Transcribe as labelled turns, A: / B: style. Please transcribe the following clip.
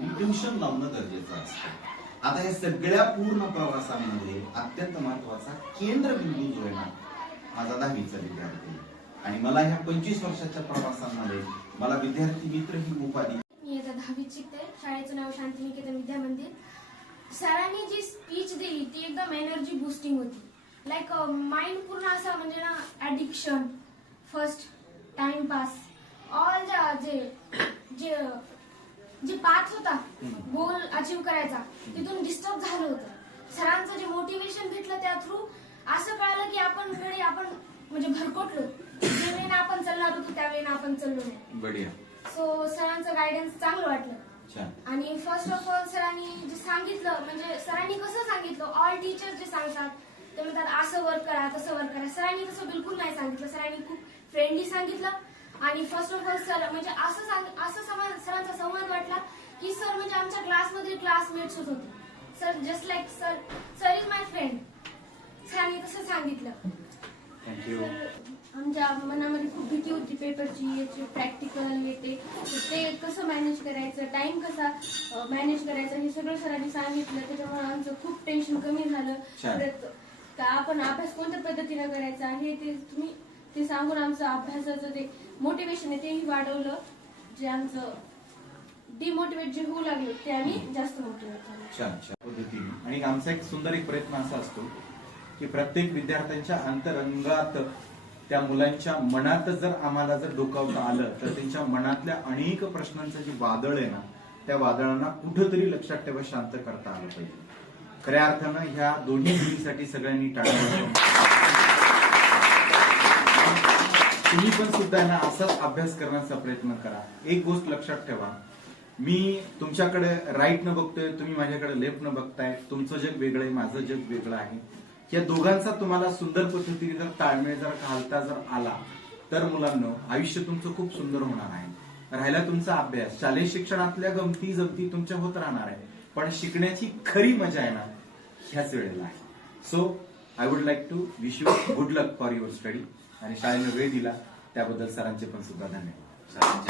A: Intention लावणं गरजेचं असतं. आता या सगळ्या पूर्ण प्रवासामध्ये अत्यंत महत्त्वाचा केंद्रबिंदू जो आहे ना माझा दहावीचा विद्यार्थी. आणि मला ह्या पंचवीस वर्षाच्या प्रवासामध्ये मला विद्यार्थी मित्र ही उपाधी
B: मी आता दहावीत शिकते. शाळेचं नाव शांतिनिकेतन विद्या मंदिर. सरांनी जी स्पीच दिली ती एकदम एनर्जी बुस्टिंग होती. लाईक माइंड पूर्ण असा म्हणजे ना ॲडिक्शन फर्स्ट टाइमपास ऑल जे गोल अचीव करायचा. तिथून डिस्टर्ब झालं होतं. सरांचं जे मोटिवेशन भेटलं त्या थ्रू असं कळालं की आपण कडे आपण म्हणजे भरकटलो. जे वेळेनं आपण चालणार होतो त्या वेळेनं आपण चाललो नाही.
A: बढिया.
B: सो सरांचं गायडन्स चांगलं वाटलं. आणि फर्स्ट ऑफ ऑल सरांनी जे सांगितलं म्हणजे सरांनी कसं सांगितलं ऑल टीचर जे सांगतात ते म्हणतात असं वर्क करा तसं वर्क करा. सरांनी तसं बिलकुल नाही सांगितलं. सरांनी खूप फ्रेंडली सांगितलं. आणि फर्स्ट ऑफ ऑल सर म्हणजे असं सांग असं सरांचा संवाद वाटला की सर म्हणजे आमच्या क्लासमध्ये क्लासमेट्स होत होते. Sir just like sir sir is my friend सरांनी तसं सांगितलं.
A: थँक्यू
B: आमच्या मनामध्ये खूप भीती होती पेपरची याची प्रॅक्टिकल येते ते. कसं मॅनेज करायचं टाइम कसा मॅनेज करायचा हे सगळं सरांनी सांगितलं. त्याच्यामुळे आमचं खूप टेन्शन कमी झालं. परत का आपण अभ्यास कोणत्या पद्धतीनं करायचा हे ते तुम्ही ते सांगून आमचं अभ्यासाचं ते मोटिवेशन आहे तेही वाढवलं. जे आमचं डिमोटिवेट जे होऊ लागलं ते आम्ही जास्त मोटिवेट झालं
A: छान छान पद्धतीने. आणि आमचा एक सुंदर एक प्रयत्न असा असतो की प्रत्येक विद्यार्थ्यांच्या अंतरंगात त्या मुलांच्या मनात जर आम्हाला जर डोकावता आलं तर त्यांच्या मनातल्या अनेक प्रश्नांचं जे वादळ आहे ना त्या वादळांना कुठंतरी लक्षात ठेवा शांत करता आलं पाहिजे. खऱ्या अर्थानं ह्या दोन्ही मुलींसाठी सगळ्यांनी टाळा तुम्ही पण सुद्धा ना असाच अभ्यास करण्याचा प्रयत्न करा. एक गोष्ट लक्षात ठेवा मी तुमच्याकडे राईट न बघतोय तुम्ही माझ्याकडे लेफ्ट न बघताय तुमचं जग वेगळं आहे माझं जग वेगळं आहे. या दोघांचा तुम्हाला सुंदर पद्धतीने जर ताळमेळ जर घालता जर आला तर मुलांना आयुष्य तुमचं खूप सुंदर होणार आहे. राहिला तुमचा अभ्यास. शालेय शिक्षणातल्या गमती जमती तुमच्या होत राहणार आहे. पण शिकण्याची खरी मजा आहे ना ह्याच वेळेला आहे. So I would like to wish you good luck for your study आणि शाळेने वेळ दिला त्याबद्दल सरांचे पण सुद्धा धन्यवाद.